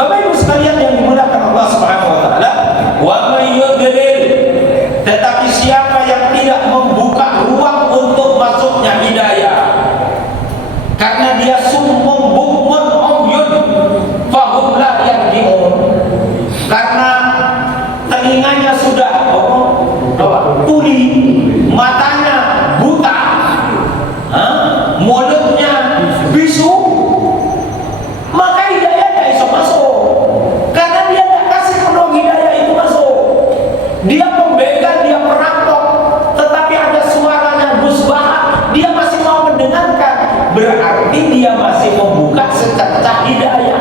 Bapak Ibu sekalian yang dimuliakan Allah Subhanahu wa taala, wa may yudlil, tetapi siapa yang tidak membuka ruang untuk masuknya hidayah karena dia summum bukmun umyun fahum la yarji'un, karena telinganya sudah tuli, matanya buta, mulutnya bisu, maka hidayah tidak bisa masuk karena dia tidak kasih peluang hidayah itu masuk. Dia pembegal, dia perampok, tetapi ada suaranya Gus Bahar, dia masih mau mendengarkan, berarti dia masih membuka secercah hidayah.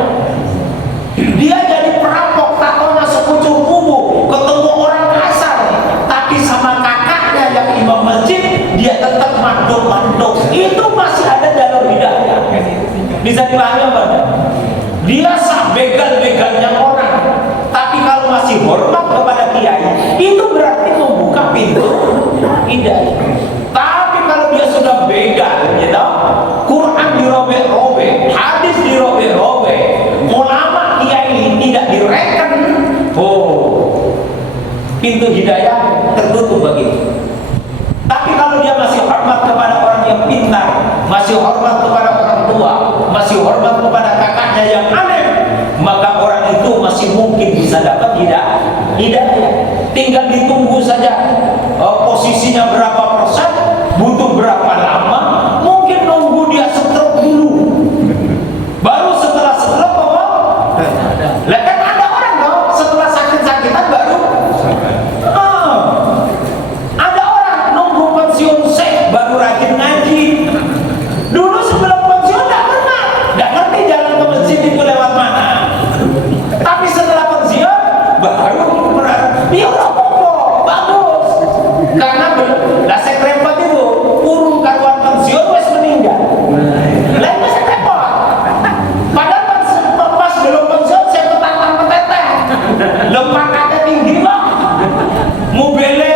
Dia jadi perampok, takonya sekucur kubu, ketemu orang kasar, tapi sama kakaknya yang imam masjid dia tetap manduk-manduk, itu masih ada dalam hidayah. Bisa dipahami apa? Dia sah begal-begalnya orang, tapi kalau masih hormat kepada kiai, itu berarti membuka pintu hidayah. Tapi kalau dia sudah begal, gitu, Quran dirobek-robek, hadis dirobek-robek, ulama kiai tidak direken, pintu hidayah tertutup begitu. Tapi kalau dia masih hormat kepada orang yang pintar, masih hormat kepada orang tua, masih hormat kepada kakaknya yang alim, maka orang itu masih mungkin bisa dapat hidayah. Tinggal ditunggu saja posisinya berapa persen, butuh berapa lama, mungkin nunggu dia stroke dulu, baru setelah stroke lah kan ada orang dong setelah sakit-sakitan baru ada orang nunggu pensiun baru rajin ngaji. Dulu sebelum pensiun tidak ngerti jalan ke masjid itu lewat mana, tapi setelah pensiun baru dia bagus karena lah saya repot itu urung karuan pensiun wes meninggal lain saya repot. Padahal pas belum pensiun saya petang-petang lembakannya tinggi lah, mobilnya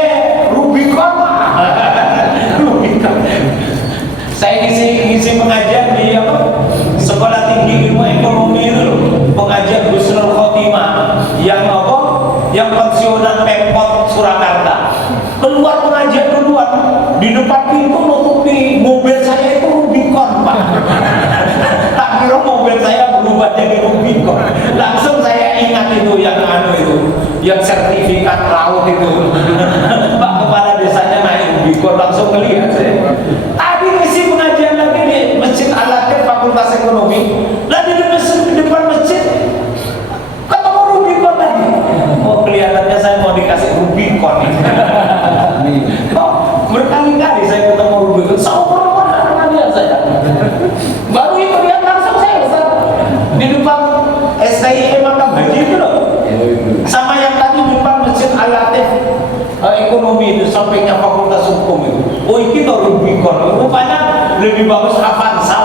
Rubicon Rubicon. Saya ngisi pengajian di sekolah tinggi ilmu ekonomi itu, pengajian Husnul Khotimah yang yang pensiunan Pemkot Surakarta. Keluar pengajian duluan, di depan pintu nutupi mobil saya itu Rubicon, Pak. Tak kira mobil saya berubah jadi Rubicon. Langsung saya ingat itu yang sertifikat laut itu. Pak kepala desanya naik Rubicon, langsung ngelihat saya. Tadi isi pengajian lagi di Masjid Al-Latif Fakultas Ekonomi, lagi di depan masjid ketemu Rubicon lagi. Oh kelihatannya saya mau dikasih Rubicon. Berkali-kali saya ketemu Rubicon, sama perempuan dia saya. Baru itu lihat langsung saya di depan STIE Makam Haji itu loh. Sama yang tadi di depan Masjid Al-Latif Ekonomi itu sampingnya Fakultas Hukum itu. Oh ini tuh Rubicon, rupanya lebih bagus Avanza.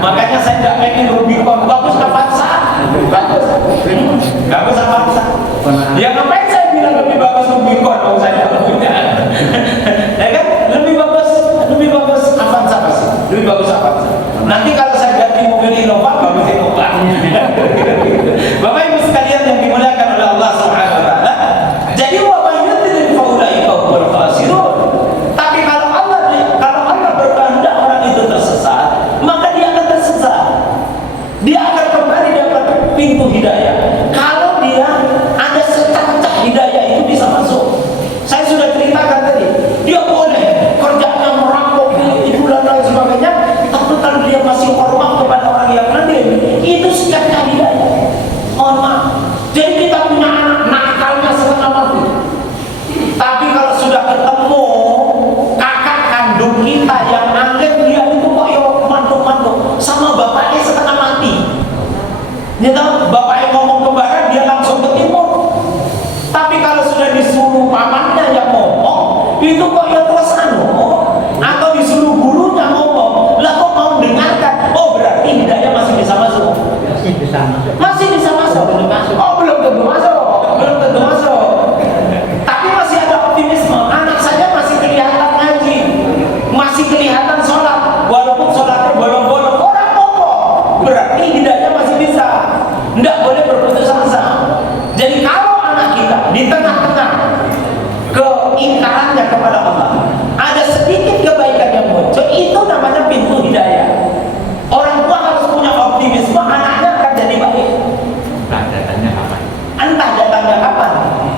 Makanya saya tidak pengen Rubicon, bagus Avanza. Bagus Avanza. Ya ngapain saya bilang lebih bagus Rubicon kalau saya punya? Ya kan? Lebih bagus Avanza pasti. Lebih bagus Avanza. Nanti kalau saya ganti mobil Innova, bagus Innova. Bapak Ibu sekalian yang dimuliakan oleh Allah Subhanahu wa taala. Jadi wa bayyidil faulaika humul khasirun. Tapi kalau Allah berkehendak orang itu tersesat, maka dia akan tersesat. Dia akan kembali dapat pintu hidayah. Kalau dia ada secercah hidayah itu bisa masuk. Saya sudah ceritakan tadi, dia boleh kerjanya merampok itu dan lain sebagainya, tapi kalau dia masih hormat kepada orang yang adil, itu secercah hidayah. Mohon maaf. Jadi kita punya anak nakalnya setengah mati. Tapi kalau sudah ketemu kakak kandung kita yang alim, dia itu kok ya mantuk-mantuk sama bapaknya setengah mati. Dia tahu bapaknya ngomong ke barat, dia langsung ke timur. Tapi kalau sudah disuruh pamannya yang ngomong, itu kok ya terus atau disuruh gurunya ngomong, lah kok mau dengarkan? Oh berarti hidayah masih bisa masuk. Masih bisa masuk. Oh belum tentu masuk. Tapi masih ada optimisme. Anak saya masih kelihatan ngaji, masih kelihatan sholat, walaupun sholatnya bolong-bolong. Orang ngomong, berarti hidayah masih bisa. Tidak boleh berputus asa. Jadi kalau anak kita di tengah-tengah keingkarannya kepada Allah ada sedikit kebaikan yang muncul, itu namanya pintu hidayah. Orang tua harus punya optimisme anaknya akan jadi baik. Entah datangnya kapan. Entah datangnya kapan,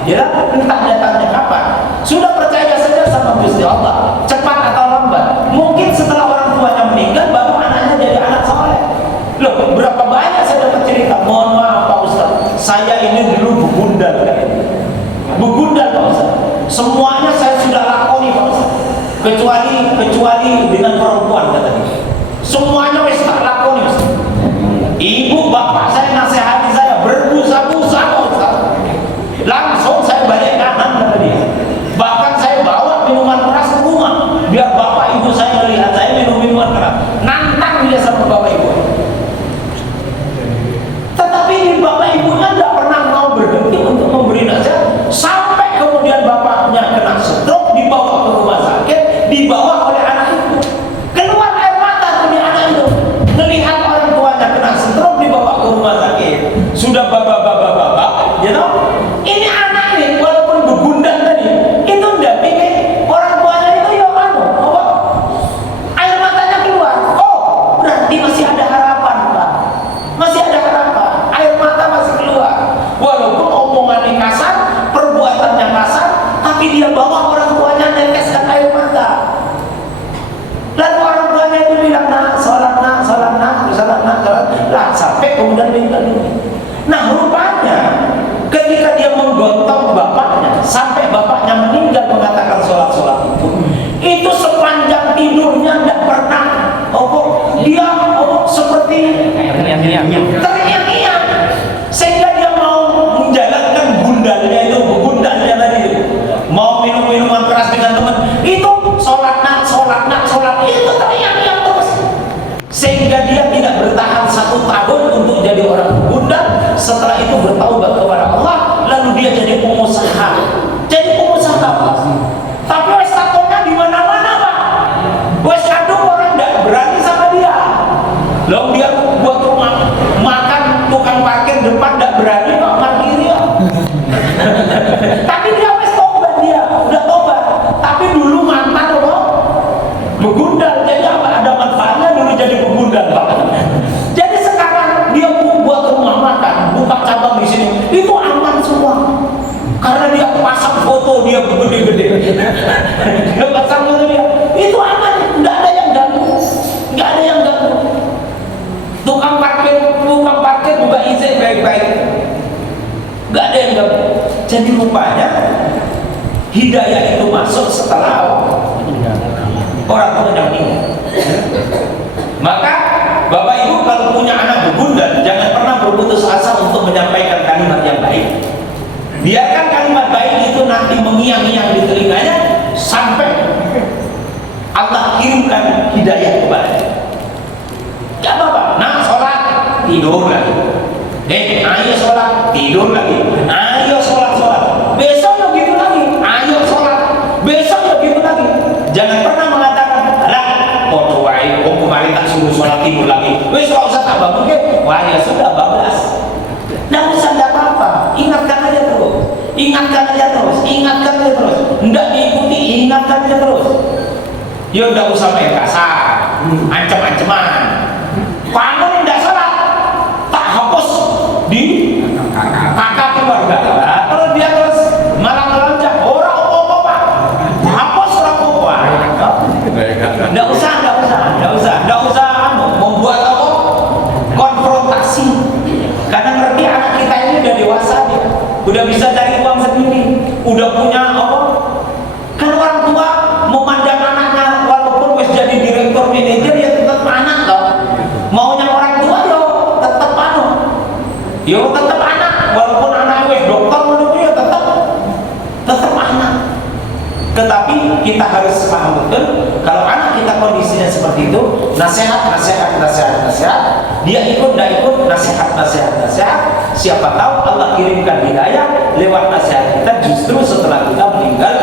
ya, entah datangnya kapan. Sudah percaya saja sama Gusti Allah, cepat atau lambat. Mungkin setelah orang tuanya meninggal baru anaknya jadi anak soleh. Loh, berapa banyak saya dapat cerita. Mohon maaf Pak Ustaz, saya ini dulu begundal kayak ini. Begundal Pak Ustaz. Semuanya saya sudah lakoni Pak Ustaz. Kecuali dengan perempuan kata dia. Semuanya wis tak lakoni Ustaz. Ibu bapak saya nasihati saya berbusa-busa Pak Ustaz. Langsung saya balik kanan kata dia. Bahkan saya bawa minuman keras ke rumah biar bapak ibu saya melihat saya minum minuman keras. Nantang dia sama bapak ibu. Tetapi bapak ibunya tidak pernah mau berhenti untuk memberi nasihat, sampai kemudian bapaknya kena stroke, dibawa ke rumah sakit, dibawa oleh anak itu. Keluar air mata dari anak itu melihat orang tuanya kena stroke, dibawa ke rumah sakit. Sudah babak, you know? Ini anak ini walaupun begundal tadi, itu tidak pikir orang tuanya itu ya air matanya keluar. Oh, berarti masih ada harapan Pak. Masih ada harapan. Air mata masih keluar. Walaupun omongannya kasar, perbuatannya kasar, tapi dia bawa orang tuanya neteskan air mata. Lalu orang tuanya itu bilang, nak, sholat nak, lah sampai kemudian meninggal dunia. Nah rupanya ketika dia menggotong bapaknya sampai bapaknya meninggal mengatakan sholat itu sepanjang tidurnya tidak pernah dia seperti teriak-iak sehingga dia mau menjalankan begundalnya tadi, mau minum minuman keras dengan teman itu sholat nak itu teriak-iak terus sehingga dia tidak bertahan 1 tahun untuk jadi orang begundal. Setelah itu bertaubat kepada Allah, lalu dia jadi pengusaha Pak. Tapi wes tatonya di mana-mana Pak. Wes kadung orang tidak berani sama dia. Lalu dia buat rumah makan tukang parkir depan tidak berani Pak, parkir ya. Tapi dia wes tobat, dia udah tobat. Tapi dulu mantan loh begundal, jadi apa ada manfaatnya dulu jadi begundal Pak. Jadi sekarang dia buat rumah makan, buka cabang di sini, itu aman semua. Karena dia pasang foto dia gede-gede. Dia pasang foto dia, itu aman, nggak ada yang ganggu. Tukang parkir juga izin baik-baik, nggak ada yang ganggu. Jadi rupanya hidayah itu masuk setelah orang tuanya meninggal. Maka Bapak Ibu kalau punya anak begundal, jangan pernah berputus asa untuk menyampaikan kalimat yang baik. Biarkan kalimat baik itu nanti mengiang-iang di telinganya sampai Allah kirimkan hidayah kepadanya. Ya Bapak, nah sholat tidur lagi. Ayo sholat tidur lagi. Ayo sholat. Besok ya gitu lagi. Ayo sholat. Besok ya gitu lagi. Jangan pernah mengatakan, alah, kemarin tak suruh sholat tidur lagi. Wes kalau usah tak bangun ke, wah ya sudah bablas. Nggak usah, nggak apa-apa. Ingatkan aja terus. Nggak diikuti, ingatkan aja terus. Ya nggak usah main kasar, ancam-ancaman. Kamu nggak sholat, tak hapus di kakak keluarga. Kalau dia terus malah melonjak, orang apa Pak? Hapus orang apa? Nggak usah membuat apa? Konfrontasi. Karena ngerti anak kita ini udah dewasa dia, udah bisa cari uang sendiri, udah punya apa? Kan orang tua memandang anaknya walaupun wes jadi direktur manajer ya tetap anak loh. Maunya orang tua tetap anak, walaupun anak wes dokter menurut dia tetap anak. Tetapi kita harus paham betul kalau anak kita kondisinya seperti itu, nasihat, dia ikut nasihat. Siapa tahu Allah kirimkan hidayah lewat nasihat kita justru setelah kita meninggal